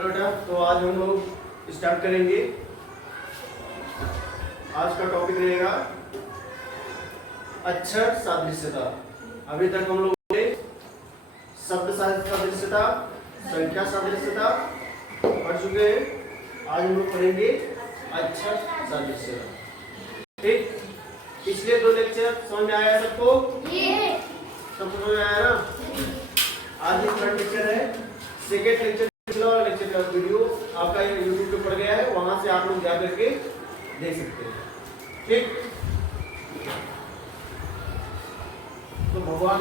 चलो बेटा, तो आज हम लोग स्टार्ट करेंगे। आज का टॉपिक रहेगा अक्षर सादृश्यता। अभी तक हम लोग शब्द सादृश्यता, संख्या सादृश्यता पढ़ चुके हैं। आज हम लोग पढ़ेंगे अक्षर सादृश्यता। ठीक, पिछले 2 लेक्चर समझ में आया सबको? सबको समझ में आया ना? आज ये थर्ड लेक्चर है। सेकेंड लेक्चर, पिछला वाला लेक्चर का वीडियो आपका यूट्यूब पे पड़ गया है, वहां से आप लोग जा करके देख सकते हैं। ठीक, तो भगवान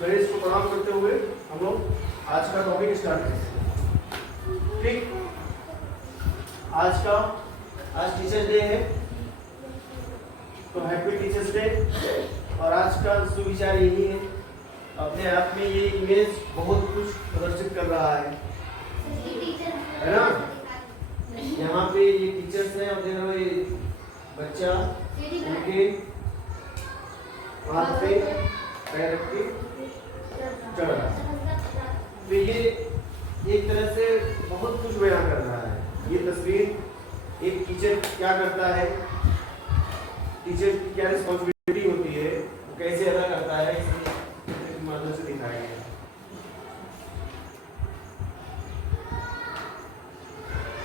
गणेश को प्रणाम करते हुए हम लोग आज का टॉपिक स्टार्ट करते हैं। ठीक, आज टीचर्स डे है, तो हैप्पी टीचर्स डे। और आज का सुविचार यही है, अपने आप में ये इमेज बहुत कुछ प्रदर्शित कर रहा है ना? यहाँ पे ये टीचर्स हैं और देख रहे हो ये बच्चा उनके हाथ पे पैर रख के चढ़ रहा है। तो ये एक तरह से बहुत कुछ बयान कर रहा है। ये तस्वीर एक टीचर क्या करता है, टीचर की क्या रिस्पॉन्सिबिलिटी होती है, वो कैसे अदा करता है, इसके माध्यम से दिखाया गया है।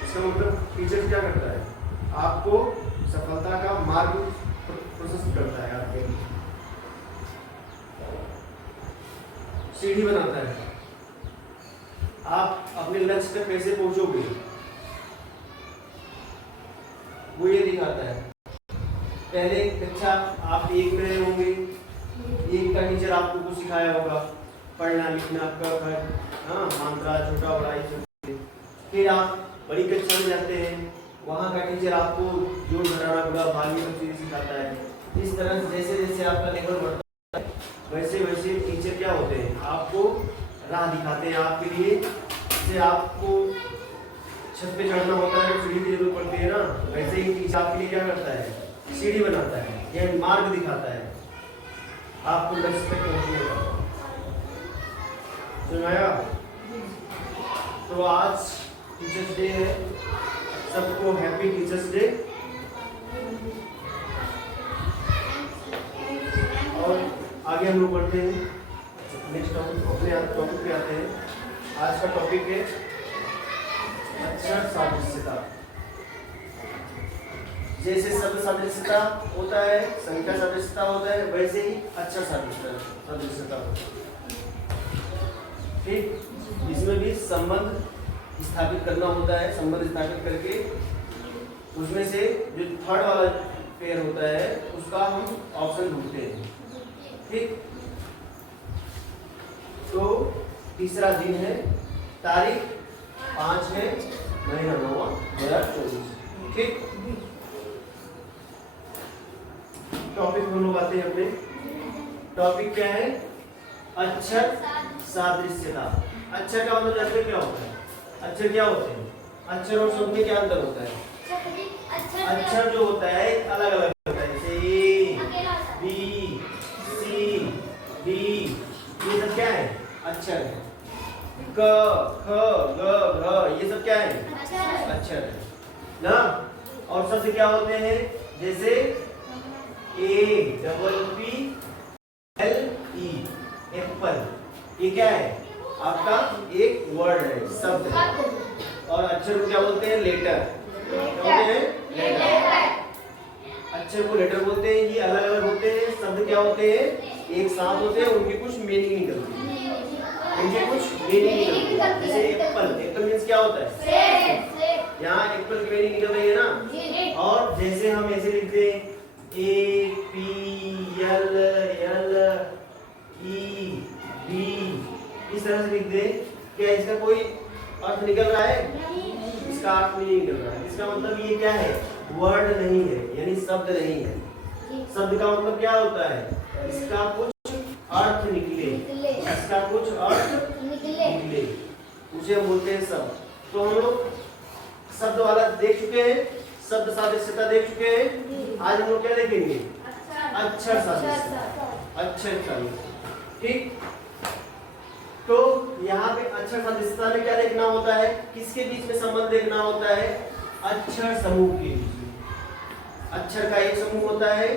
इसका मतलब टीचर क्या करता है, आपको सफलता का मार्ग प्रशस्त करता है, आपके सीढ़ी बनाता है। आप अपने लक्ष्य तक कैसे पहुंचोगे वो ये दिखाता है। पहले कक्षा आप 1 में रहे होंगे, 1 का टीचर आपको कुछ सिखाया होगा, पढ़ना लिखना, हाँ, मात्रा, छोटा बड़ा ये सब। फिर आप बड़ी कक्षा में जाते हैं, वहाँ का टीचर आपको जोड़ घटाना, गुणा भाग ये सब चीज़ सिखाता है। इस तरह से जैसे जैसे आपका लेवल बढ़ता है वैसे वैसे टीचर क्या होते हैं, आपको राह दिखाते हैं आपके लिए। जैसे आपको छत पे चढ़ना होता है, सीढ़ी की जरूरत पड़ती है ना, वैसे ही टीचर आपके लिए क्या करता है, सीढ़ी बनाता है, यह मार्ग दिखाता है आपको लक्ष्य तक पहुँचने का। सुनाया? तो आज टीचर्स डे है, सबको हैप्पी टीचर्स डे। और आगे हम लोग बढ़ते हैं नेक्स्ट टॉपिक, अपने टॉपिक पे आते हैं। आज का टॉपिक है अक्षर सादृश्यता। जैसे शब्द सादृश्यता होता है, संख्या सादृश्यता होता है, वैसे ही अक्षर सादृश्यता होता है। ठीक, इसमें भी संबंध स्थापित करना होता है। संबंध स्थापित करके उसमें से जो थर्ड वाला पेयर होता है उसका हम ऑप्शन ढूंढते हैं। ठीक, तो तीसरा दिन है, तारीख 5 है, महीना 9, 2024। ठीक, टॉपिक हम लोग आते हैं अपने। टॉपिक क्या है? अक्षर सादृश्यता। अक्षर का मतलब जानते क्या होता है? अक्षर क्या होते हैं? अक्षर और शब्द में क्या अंतर होता है? अक्षर जो होता है अलग अलग होता है, जैसे ए, बी, सी, डी, ये सब क्या है? अक्षर है। क, ख, ग, घ, ये सब क्या है? अक्षर है ना। और शब्द क्या होते हैं? जैसे ए, डबल पी, एल, ई, एप्पल, ये क्या है? आपका एक वर्ड है, शब्द है। और अक्षर को क्या बोलते हैं? लेटर। क्या बोलते हैं? लेटर। अक्षर को लेटर बोलते हैं। ये अलग अलग होते हैं। शब्द क्या होते हैं? एक साथ होते हैं, उनकी कुछ मीनिंग निकलती है, जैसे एप्पल, एप्पल मीन्स क्या होता है? यहाँ एप्पल की मीनिंग निकल रही है ना। और जैसे हम ऐसे लिखते हैं ए, पी, एल, एल, ई, बी, इस तरह से लिख दे, क्या इसका कोई अर्थ निकल रहा है? इसका अर्थ नहीं निकल रहा है। इसका मतलब ये क्या है? वर्ड नहीं है, यानी शब्द नहीं है। शब्द का मतलब क्या होता है? इसका कुछ अर्थ निकले, इसका कुछ अर्थ निकले, उसे हम बोलते हैं शब्द। तो हम लोग शब्द वाला देख चुके हैं, शब्द सादृश्यता देख चुके हैं। आज हम लोग क्या देखेंगे? अक्षर सादृश्यता। अक्षर सादृश्यता। ठीक, तो यहाँ पे अक्षर सदस्यता में क्या देखना होता है, किसके बीच में संबंध देखना होता है, अक्षर समूह के बीच में। अक्षर का एक समूह होता है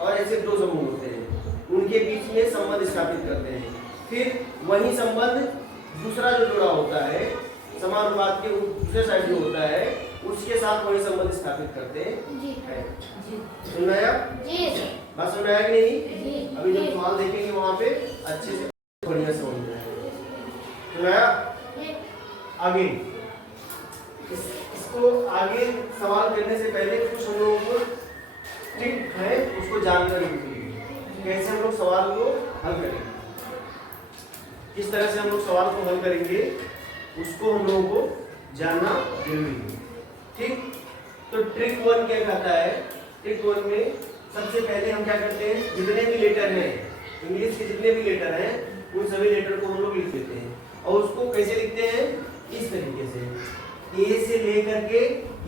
और ऐसे दो समूह होते हैं, उनके बीच में संबंध स्थापित करते हैं। फिर वही संबंध दूसरा जो जुड़ा होता है समानुपात के दूसरे साइड जो होता है उसके साथ वही संबंध स्थापित करते हैं। सुन आया? बात सुन आया कि नहीं? अभी जब सवाल देखेंगे वहां पे अच्छे से बढ़िया से समझ जाएगा। सुन आया? आगे इसको आगे सवाल करने से पहले कुछ हम लोगों को ट्रिक है उसको जानना जरूरी है। कैसे हम लोग सवाल को हल करेंगे, किस तरह से हम लोग सवाल को हल करेंगे उसको हम लोगों को जानना जरूरी है। ठीक, तो ट्रिक 1 क्या कहता है? ट्रिक 1 में सबसे पहले हम क्या करते हैं, जितने भी लेटर हैं इंग्लिश के जितने भी लेटर हैं उन सभी लेटर को हम लोग लिख देते हैं। और उसको कैसे लिखते हैं? इस तरीके से, ए से लेकर के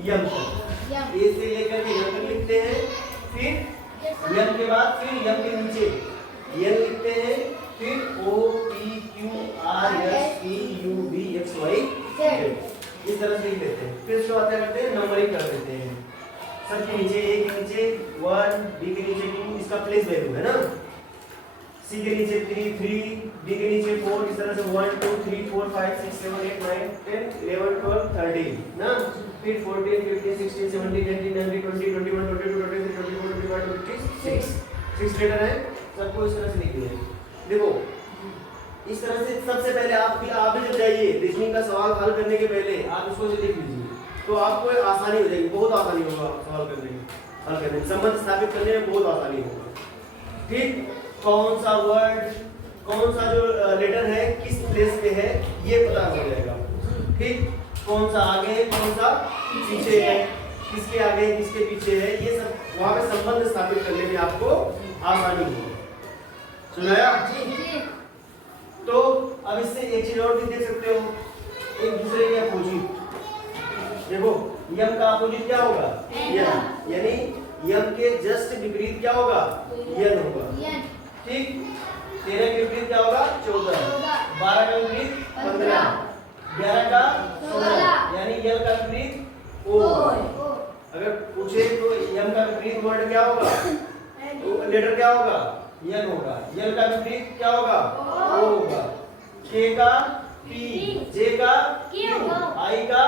यम तक, ए से लेकर के यम तक लिखते हैं। फिर यम के बाद फिर यम के नीचे एल लिखते हैं, फिर O P Q R S T U V X Y Z इस तरह से लिख देते हैं। फिर उसके बाद क्या करते हैं, नंबरिंग कर देते हैं। सबके नीचे ए के नीचे 1, बी के नीचे 2 इसका प्लेस वैल्यू है ना, सी के नीचे 3, डी के नीचे 4, इस तरह से 1 2 3 4 5 6 7 8 9 10 11 12 13 ना, फिर 14 15 16 17 18 19 20 21 22 23 24 25 26 6 लेटर है, सबको इस तरह से लिख दिया। देखो इस तरह से सबसे पहले आप भी जब जाइए रीजनिंग का सवाल हल करने के पहले आप इसको लिख लीजिए तो आपको आसानी हो जाएगी, बहुत आसानी होगा सवाल करने में, हल करने में, संबंध स्थापित करने में बहुत आसानी होगा। ठीक, कौन सा वर्ड कौन सा जो लेटर है किस प्लेस पे है ये पता हो जाएगा। ठीक, कौन सा आगे है कौन सा पीछे है, किसके आगे है किसके पीछे है, ये सब वहां पे संबंध स्थापित करने में आपको आसानी होगी। सुनाया? तो अब इससे एक चीज और भी देख सकते हो, एक दूसरे के अपोजिट। देखो यम का अपोजिट क्या होगा? यन, यानी यम के जस्ट विपरीत क्या होगा? यन होगा। ठीक, 13 के विपरीत क्या होगा? 14, 12 का विपरीत 15, 11 का 16, यानी यम का विपरीत ओ। अगर पूछे तो यम का विपरीत वर्ड क्या होगा? तो लेटर क्या होगा? यन होगा। यल का विपरीत क्या होगा? ओ होगा। के का पी, जे का क्यू, आई का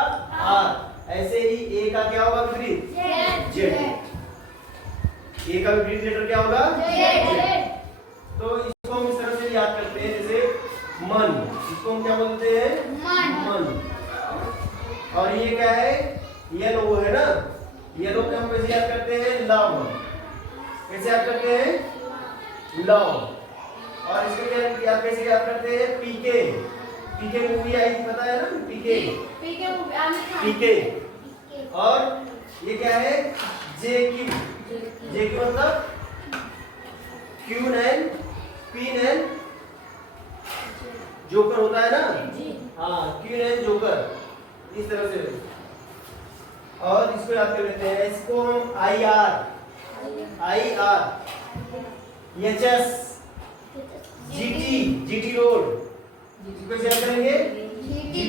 आर, ऐसे ही ए का क्या होगा विपरीत? जेड। ए का विपरीत लेटर क्या होगा? जेड। तो इसको हम इस तरह से याद करते हैं जैसे मन, इसको हम क्या बोलते हैं? मन। और ये क्या है? येलो है ना, येलो को हम कैसे याद करते हैं? लव। कैसे याद करते हैं? लव। और इसको क्या कैसे याद करते हैं? पीके। पीके मूवी आई थी पता है ना, पीके पीके। और ये क्या है? जेक्यू। जेक्यू मतलब क्यून पीन जोकर होता है ना, हाँ क्यून जोकर, इस तरह से। और इसको याद कर लेते हैं, इसको हम I R HS GT road, इसको याद करेंगे जीटी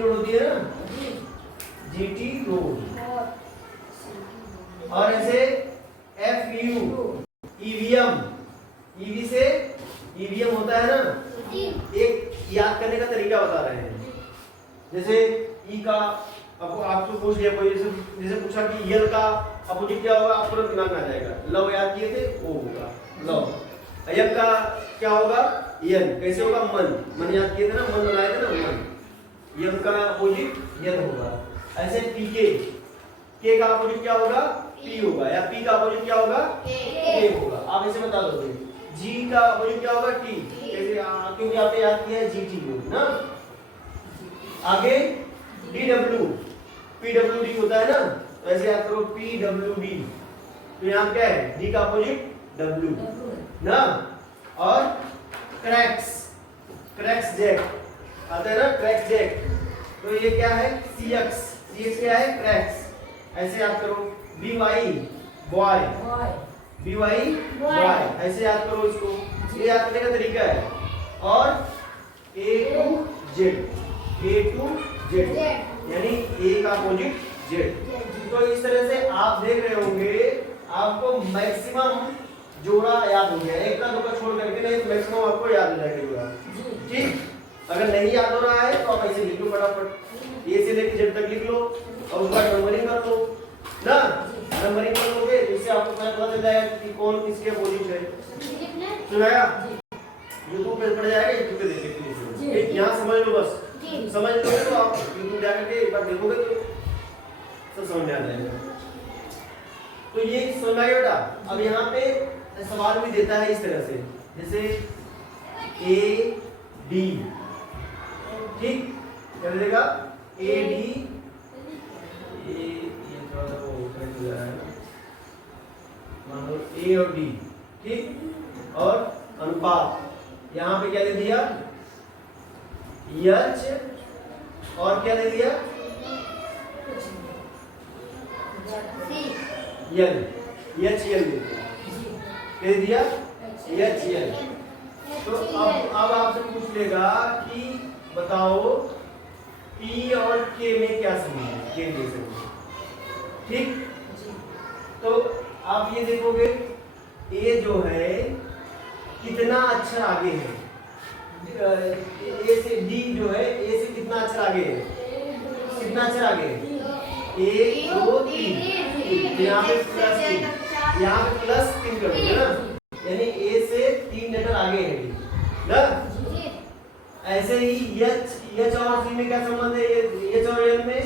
रोड होती है ना, जीटी रोड। और ऐसे एफयू ईवीएम, ईवी से ईवीएम होता है ना, एक याद करने का तरीका बता रहे हैं। जैसे ई का आपको पूछ लिया कोई, जैसे पूछा कि यल का अपोजिट क्या होगा, आप तुरंत दिमाग में आ जाएगा। लव याद किए थे, ओ होगा लव। यम का क्या होगा? यन। कैसे होगा? मन याद किए थे ना, मन बनाए थे ना, मन। यम का अपोजिट यन होगा। ऐसे पीके, के का अपोजिट क्या होगा? पी होगा, या पी का अपोजिट क्या होगा? के होगा। आप ऐसे बता दोगे। जी का अपोजिट क्या होगा? टी। कैसे? क्योंकि आपने याद किया है जीटी ना। आगे डीडब्ल्यू, पीडब्ल्यूडी होता है ना, तो ऐसे याद करो पीडब्ल्यूडी। तो यहाँ क्या है? डी का अपोजिट डब्ल्यू ना। और क्रैक्स जैक आता है ना, क्रैक्स जैक, तो ये क्या है? सीएक्स क्या है? क्रैक्स। ऐसे याद करो बीवाई बॉय, बीवाई बॉय, ऐसे याद करो इसको। ये याद करने का तरीका है। और A to Z यानी A का अपोजिट Z। तो इस तरह से आप देख रहे होंगे आपको मैक्सिमम जोड़ा याद हो गया, एक का दो का छोड़ करके, नहीं मैक्सिमम आपको याद हो जाएगा जोड़ा। ठीक, अगर नहीं याद हो रहा है तो आप ऐसे लिख लो फटाफट, A से लेकर Z तक लिख लो और उसका नंबरिंग कर लो ना। नंबरिंग कर लोगे तो इससे आपको पता चल जाएगा कि कौन किसके अपोजिट है। सुनाया यूट्यूब पे पड़ जाएगा, यूट्यूब पे देख लीजिए, यहाँ समझ लो, बस समझ लोगे तो आप यूट्यूब जाकर के एक बार देखोगे तो सब समझ में आ जाएगा। तो ये समझ में आ गया बेटा। अब यहाँ पे सवाल भी देता है इस तरह से, जैसे ए डी, ठीक क्या देगा, ए डी, ये थोड़ा सा वो करेक्ट हो जा रहा है, मान लो ए और डी, ठीक, और अनुपात यहाँ पे क्या दे दिया, एच और क्या दे दिया, एल, एच एल दे दिया, एच एल। तो अब आपसे पूछ लेगा कि बताओ पी और के में क्या संबंध है, के रिलेशन में, ठीक। तो आप ये देखोगे ए जो है कितना अक्षर आगे है, ए से डी जो है ए से कितना अक्षर आगे है, कितना अक्षर आगे है, 1 2 3, यहाँ पे प्लस 3, यहाँ पे प्लस 3 करोगे ना, यानी ए से 3 लेटर आगे है ना। ऐसे ही एच और सी में क्या संबंध है, एच और एल में,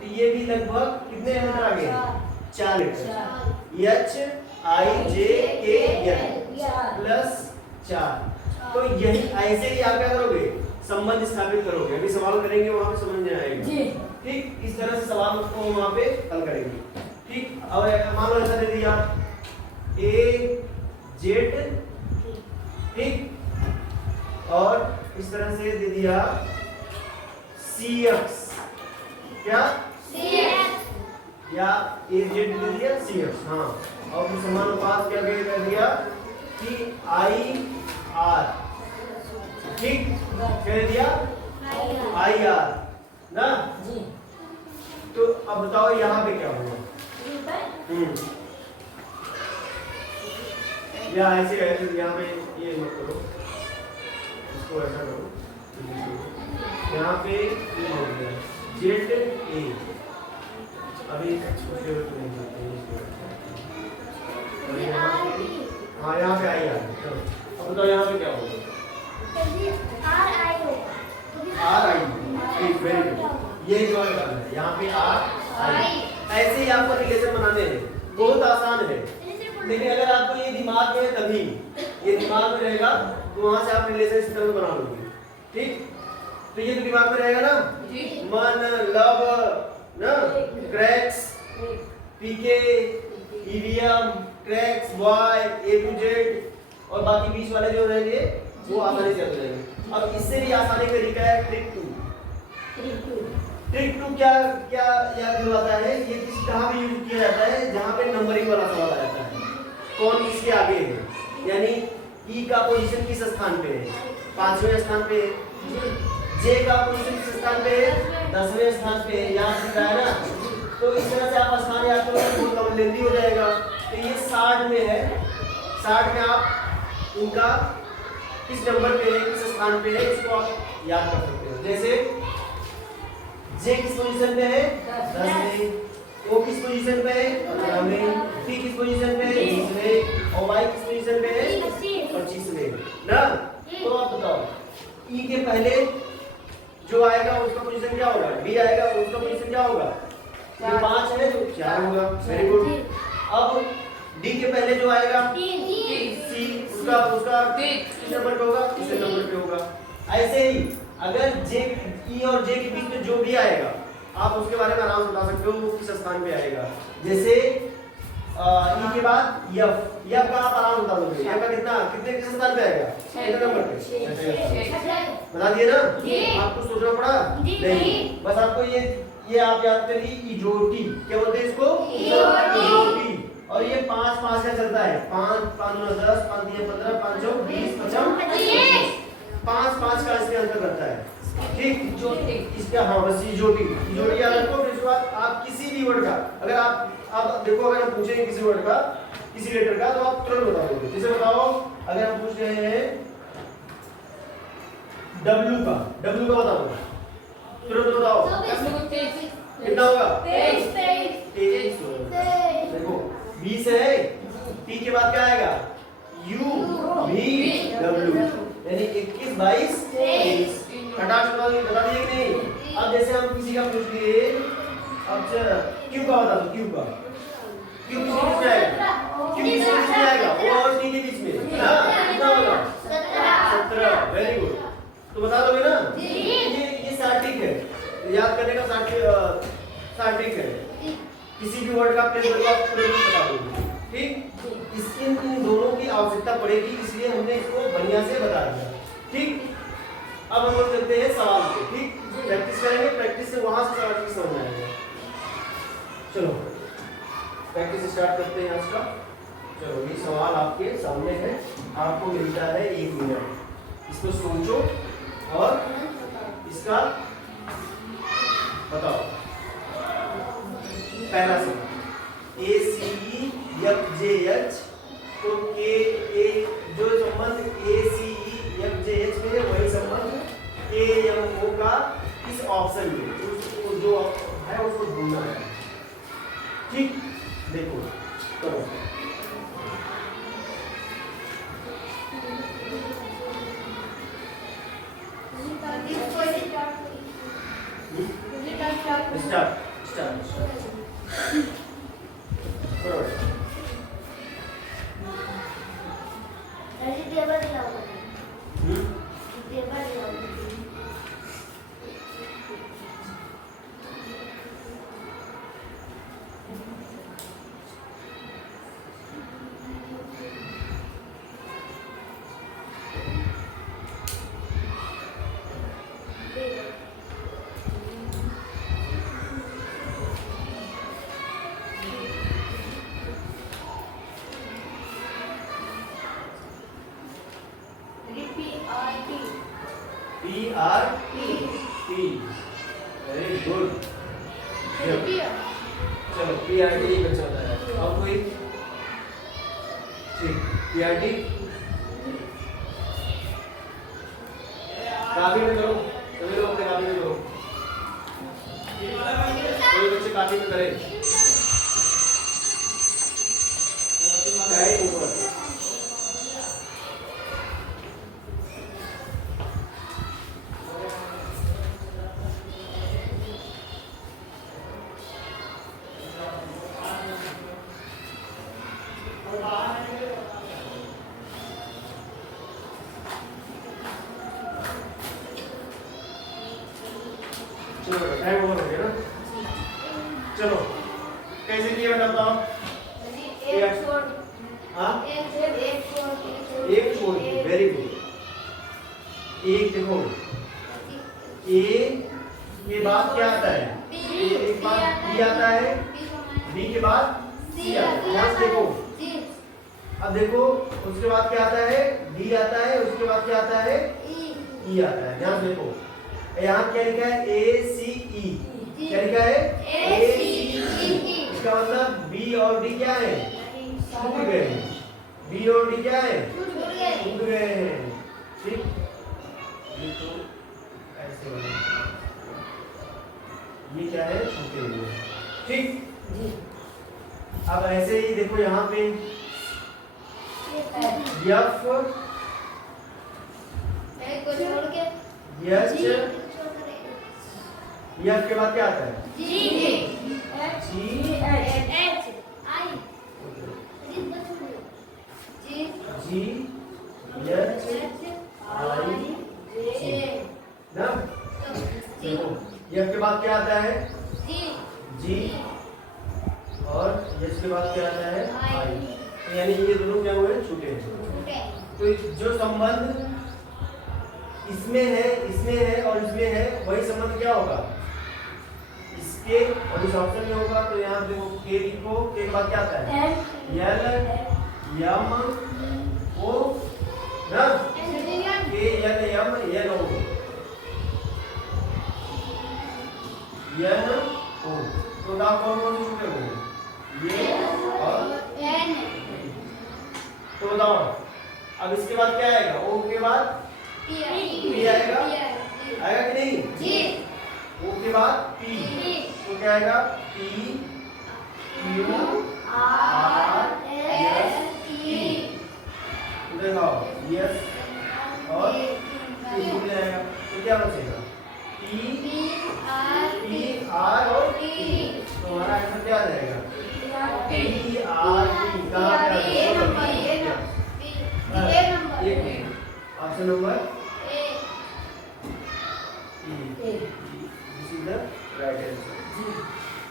तो ये भी लगभग कितने लेटर आगे है, 4 लेटर, एच आई जे के एल प्लस 4। तो यही ऐसे ही आप क्या करोगे, संबंध स्थापित करोगे, अभी सवाल करेंगे वहां पे समझ में आएगा, ठीक। इस तरह से सवाल को वहां पे हल करेंगे, ठीक। और मान लो ऐसा दे दिया ए जेड, ठीक, और इस तरह से दे दिया सी एक्स, क्या सी एक्स, या ए जेड दे दिया सी एक्स, हाँ, और समानुपात क्या दे दिया कि आई आर, ठीक, क्या दिया आई आर ना जी। तो अब बताओ यहाँ पे क्या होगा, या ऐसे है, यहाँ पे ये मत करो, इसको ऐसा करो, यहाँ पे ये हो गया जेड ए, अभी नहीं और यहाँ पे, हाँ यहाँ पे आई आर। चलो अब बताओ यहाँ पे क्या होगा, आर आई, वेरी गुड, ये जो है यहाँ पे आर आई। ऐसे ही आपको रिलेशन बनाने हैं, बहुत आसान है, लेकिन अगर आपको ये दिमाग में है तभी, ये दिमाग में रहेगा तो वहां से आप रिलेशन इस तरह बना लोगे, ठीक। तो ये तो दिमाग में रहेगा ना, मन लव ना, क्रैक्स पीके, ईवीएम, क्रैक्स वाई, ए टू जेड, और बाकी बीच वाले जो रहेंगे वो आसानी से हो जाएंगे। अब इससे भी आसानी का तरीका है ट्रिक 2। ट्रिक 2 क्या क्या याद दिलाता है, ये किस कहाँ पे यूज किया जाता है, जहाँ पे नंबरिंग वाला सवाल आ जाता है, कौन किसके आगे है, यानी ई का पोजीशन किस स्थान पे है, 5वें स्थान पे है, जे का पोजीशन किस स्थान पे है, 10वें स्थान पे है, याद दिख रहा है ना। तो इस तरह से आप स्थान याद करोगे तो बहुत लेंदी हो जाएगा। तो ये 60 में है, 60 में आप इनका किस नंबर पे है, किस स्थान पे है, इसको आप याद कर सकते हो। जैसे जे किस पोजीशन पे है, 10 में, ओ किस पोजीशन पे है, 15 में, टी किस पोजीशन पे है, 20 में, और वाई किस पोजीशन पे है, 25 में ना। तो आप बताओ ई के पहले जो आएगा उसका पोजीशन क्या होगा, डी आएगा उसका पोजीशन क्या होगा, 5 है तो 4 होगा, वेरी गुड। अब डी के पहले जो आएगा सी, उसका किस नंबर पे होगा, किस नंबर पे होगा। ऐसे ही अगर जे ई और जे के बीच में जो भी आएगा आप उसके बारे में आराम से बता सकते हो वो किस स्थान पे आएगा। जैसे ई के बाद एफ, एफ का आप आराम बता दोगे, एफ का कितने किस स्थान पे आएगा, कितने नंबर पे बता दिए ना, आपको सोचना पड़ा नहीं, बस आपको ये आप याद करिए इजोटी, क्या बोलते हैं इसको, इजोटी। और ये 5 5 का चलता है, 5 5 9 10, 5 3 15, 5 4 20, 55 25, 5 का इसमें अंतर रहता है, ठीक। इसका हाँ बस ये जोड़ी याद रखो। फिर उसके बाद आप किसी भी वर्ड का अगर आप देखो, अगर हम पूछेंगे किसी वर्ड का किसी लेटर का तो आप तुरंत बताओगे। जैसे बताओ, अगर हम पूछ रहे हैं W का बताओ, तुरंत बताओ कितना होगा? 23। देखो 20 है, T के बाद क्या आएगा? U V W, यानी 21 22 23। फटाफट बता दिए कि नहीं? अब जैसे हम किसी का पूछ लिए, अब Q का बता दो। Q किसके बीच में आएगा? Q किसके बीच में आएगा? O और T के बीच में, है ना? कितना होगा? 17। Very good. तो बता दोगे ना? ये सार्टिक है, याद करने का सार्टिक है। किसी भी वर्ड का प्लेस आप तुरंत बता दोगे, ठीक। इसकी इन दोनों की आवश्यकता पड़ेगी, इसलिए हमने इसको बढ़िया से बता दिया, ठीक। अब हम लोग चलते हैं सवाल पे, ठीक। प्रैक्टिस करेंगे, प्रैक्टिस से वहां से सवाल की समझ आएगा। चलो प्रैक्टिस स्टार्ट करते हैं आज का। चलो ये सवाल आपके सामने है, आपको मिलता है 1 मिनट, इसको सोचो और इसका बताओ। पहला सवाल ACEFJH, तो जो संबंध ACEFJH में है वही संबंध KMO का इस ऑप्शन में उसको जो है उसको ढूंढना है, ठीक। देखो करो। स्टार्ट करो। PRT, very good. चलो PRT बच्चा बताया, अब कोई, ठीक। PRT काफी में करो, सभी लोग अपने काफी में करो, कोई बच्चे काफी में करें। ऊपर टाइम ओवर हो गया ना। चलो कैसे किया बेटा बताओ? एक छोड़, वेरी गुड। एक देखो, ए के बाद क्या आता है? ए के बाद बी आता है, बी के बाद सी आता है। यहाँ देखो, अब देखो उसके बाद क्या आता है? डी आता है, उसके बाद क्या आता है? ई आता है। यहाँ देखो, यहाँ क्या लिखा है? ACE, क्या लिखा है? ACE। इसका मतलब बी और डी क्या है? छूट गए हैं। बी और डी क्या है? छूट गए हैं, ठीक। ये तो ऐसे बना, ये क्या है? छूटे हुए, ठीक। अब ऐसे ही देखो यहाँ पे F F के बाद क्या आता है? G ना। देखो F के बाद क्या आता है? G, और H के बाद क्या आता है? I। यानी ये दोनों क्या हुए? छूटे। तो जो संबंध इसमें है और इसमें है, वही संबंध क्या होगा? इसके और इस ऑप्शन में होगा। तो यहाँ देखो के लिखो, के के बाद क्या आता है? L M O ना, के L M एन ओ। तो दांत कौन कौन से छूटे हुए हैं? ये और एन। तो बताओ अब इसके बाद क्या आएगा? ओ के बाद पी आएगा, आएगा कि नहीं? जी। ओ के बाद पी, तो क्या आएगा? P Q R S T. देखो यस और टी हो जाएगा, तो क्या बचेगा? पी आर और टी। तो हमारा आंसर क्या आ जाएगा? P R T. कहाँ पे आ जाएगा? Option number A, this is the right answer.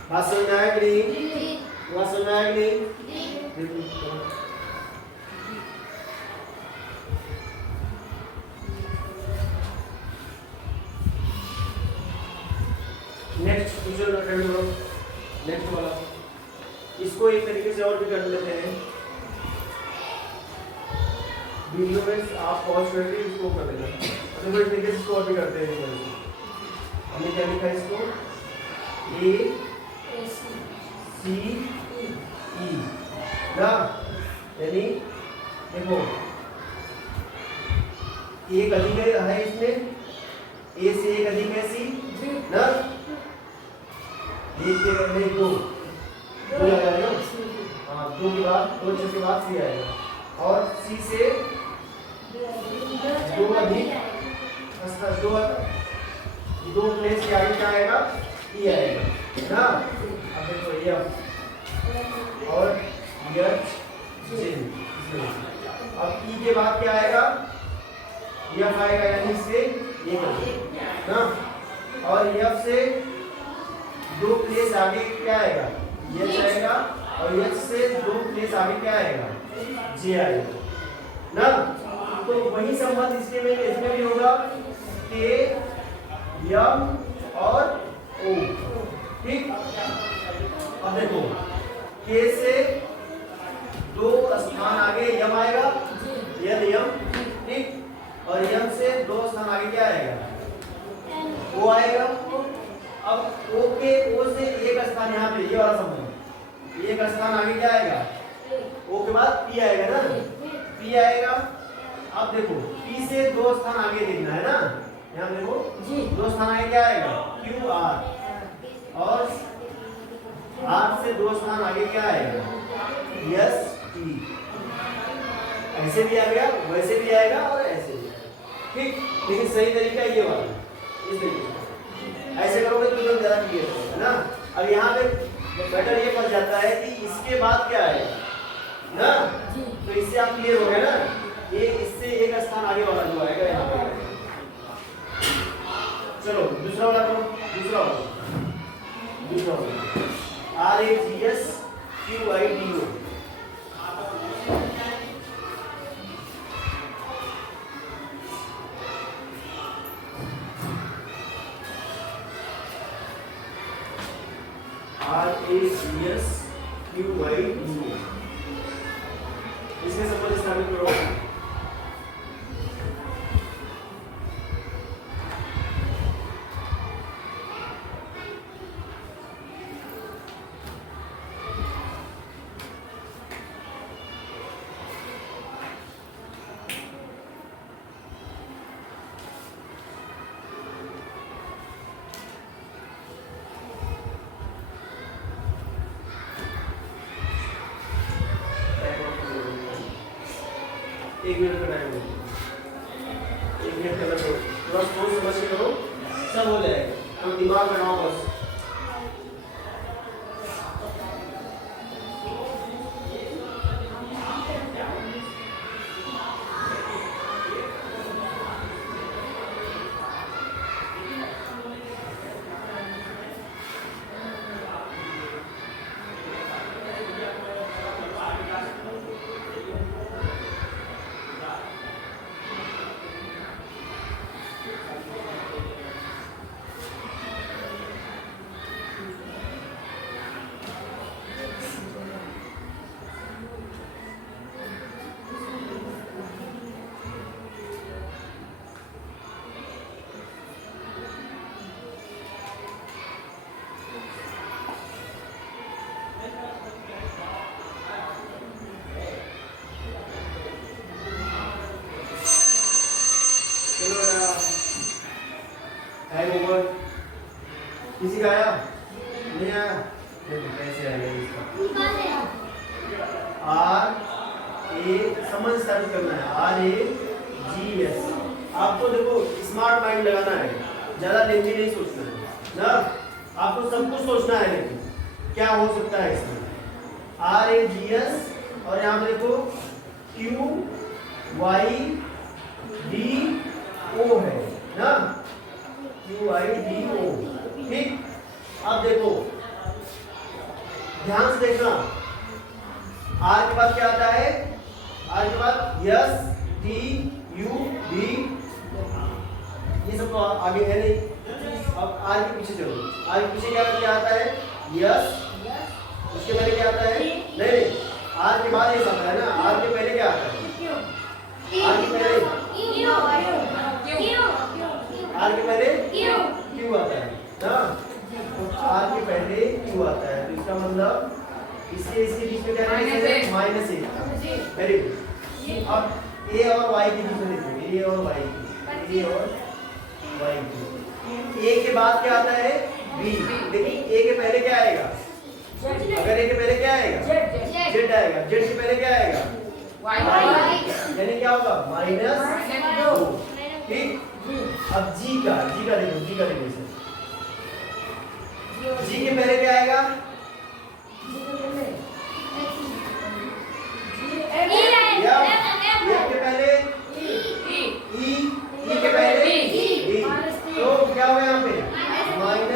बात समझ में आया कि नहीं? बात समझ में आया कि नहीं? नेक्स्ट क्वेश्चन कर लो, नेक्स्ट वाला। इसको एक तरीके से और भी कर लेते हैं। वीडियो में आप पॉज करके इसको कर देना। अच्छा तो इस तरीके से इसको और भी करते हैं। हमने क्या लिखा है इसको? ए सी ई ना, यानी देखो एक अधिक है इसमें, ए से एक अधिक है सी ना, एक के नहीं दो आएगा ना। हाँ, दो के बाद दो के बाद सी आएगा और सी से दो अधिक दो प्लेस के आगे क्या आएगा? ई आएगा ना। अब देखो एफ और एच जे। अब ई के बाद क्या आएगा? एफ आएगा, यानी इससे एक ना, और एफ से दो प्लेस आगे क्या आएगा? एच आएगा, और एच से दो प्लेस आगे क्या आएगा? जे आएगा ना। तो वही संबंध इसमें भी होगा, के एम और ओ। ठीक, अब देखो के से दो स्थान आगे एम आएगा, यदि एम, ठीक, और एम से दो स्थान आगे क्या आएगा? ओ आएगा। अब ओ के ओ से एक स्थान यहाँ पे, ये वाला संबंध, एक स्थान आगे क्या आएगा? ओ के बाद पी आएगा ना, पी आएगा। अब देखो पी से दो स्थान आगे देखना है ना, यहाँ देखो दो स्थान आगे क्या आएगा? क्यू आर, और आर से दो स्थान आगे क्या आएगा? S T. ऐसे भी आ गया, वैसे भी आएगा और ऐसे भी आएगा, ठीक। लेकिन सही तरीका ये वाला, इस तरीके से ऐसे करोगे तो एकदम ज्यादा क्लियर होगा ना। अब यहाँ पे बेटर ये पड़ जाता है कि इसके बाद क्या आएगा ना, तो इससे आप क्लियर हो गए ना। ये इससे एक स्थान आगे वाला जो आएगा यहाँ पे। चलो दूसरा वाला करो, दूसरा वाला R A G S Q I D O. RACS QIDO, इसके संबंध स्थापित करो। एक मिनट का टाइम है, एक मिनट का बस थोड़ा सोच समझ के करो, सब हो जाएगा। तो दिमाग बनाओ बस। चलो टाइम ओवर। किसी का आया नहीं आया? देखो कैसे आएगा इसका। आर ए समझ स्टार्ट करना है। R A G S. आपको देखो स्मार्ट माइंड लगाना है, ज्यादा लेंदी नहीं सोचना है ना। आपको सब कुछ सोचना है, लेकिन क्या हो सकता है इसमें। आर ए जी एस और यहाँ पे देखो क्यू वाई डी ओ है ना, क्यू आई डी ओ। ठीक, अब देखो ध्यान से देखना, आर के बाद क्या आता है? आर के बाद यस टी यू डी, ये सब तो आगे है नहीं। अब आर के पीछे चलो, आर के पीछे क्या आता है? यस। उसके पहले क्या आता है? नहीं, आर के बाद ये आता है ना। आर के पहले क्या आता है? आर के पहले आर के पहले क्यू आता है ना। तो आर के पहले क्यू आता है, तो इसका मतलब इसके बीच में क्या है? माइनस एक। Very good. अब ए और वाई के बीच में देखो, ए और वाई की, ए और वाई की। ए के बाद क्या आता है? बी। लेकिन ए के पहले क्या आएगा? अगर ए के पहले क्या आएगा? जेड आएगा। जेड से पहले क्या आएगा? वाई। यानी क्या होगा? -2। ठीक, अब जी का देखो, जी का देखो इसे। जी के पहले क्या आएगा? एफ के पहले ई, ई के पहले डी। तो क्या होगा यहाँ पे? -3।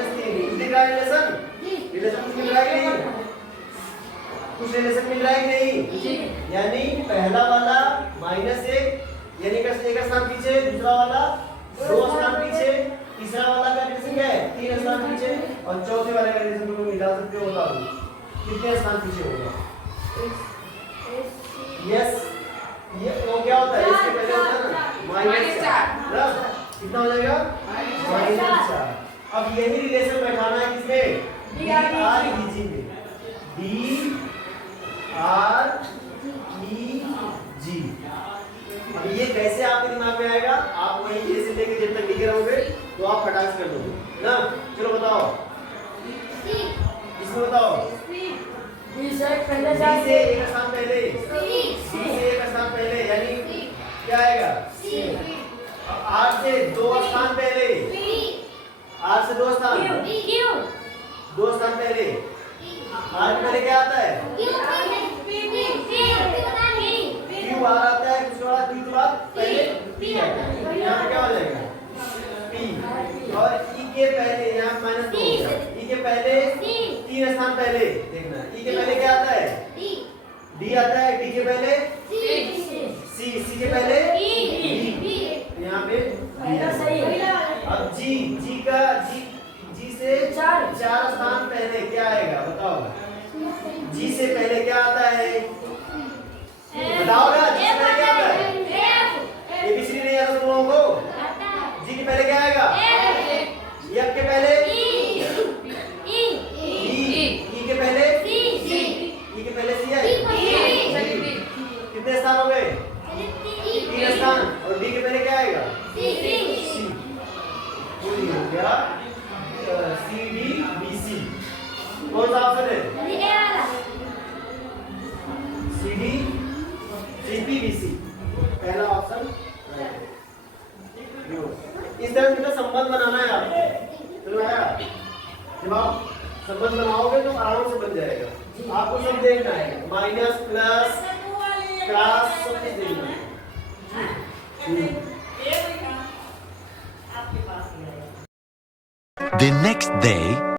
रिलेशन कुछ मिल रहा है कि नहीं? कुछ रिलेशन मिल रहा है कि नहीं? यानी पहला वाला -1, यानी एक स्थान पीछे, दूसरा वाला 2 स्थान पीछे, तीसरा वाला का रिलेशन क्या है? 3 स्थान पीछे, और चौथे वाले का रिलेशन तुम लोग निकाल सकते हो। बता दो कितने स्थान पीछे होगा? यस, ये तो क्या होता है? इसके पहले होता है ना -4। कितना हो जाएगा? -4। अब यही रिलेशन बैठाना है किसमें? डी आर ई जी में। डी आर ई जी। अब ये कैसे आपके दिमाग में आएगा? आप वही ए से लेके जब तक लिखे रहोगे तो आप फटाक से कर दोगे ना। चलो बताओ, इसमें बताओ। डी से एक स्थान पहले, सी से एक स्थान पहले, यानी क्या आएगा? आर से 2 स्थान पहले, आर से 2 स्थान पहले। आर के पहले क्या आता है? क्यू आर आता है, उसके बाद क्यू के बाद पहले पी आता है। यहाँ पे क्या हो जाएगा? पी। और ई के पहले यहाँ -2 हो गया। ई के पहले 3 स्थान पहले देखना, ई के पहले क्या आता है? डी आता है। डी के पहले सी, सी के पहले डी, यहाँ पे अब जी, जी से 4 स्थान पहले क्या आएगा? बताओ, जी से पहले क्या आता है? बताओ ना, जी से पहले क्या आता है? एबीसीडी नहीं आता तुम लोगों को? जी के पहले क्या आएगा? एफ के पहले ई के पहले ई के पहले सी है। कितने स्थान हो गए? 3 स्थान। और डी के पहले क्या आएगा? सी। पूरी हो गया सी डी बी सी। कौन सा ऑप्शन है? C D C P B C, पहला ऑप्शन। इस तरह का संबंध बनाना है आपको। चलो आया, जब आप संबंध बनाओगे तो आराम से बन जाएगा। आपको सब देखना है, माइनस प्लस क्रॉस सब कुछ देखना है। The next day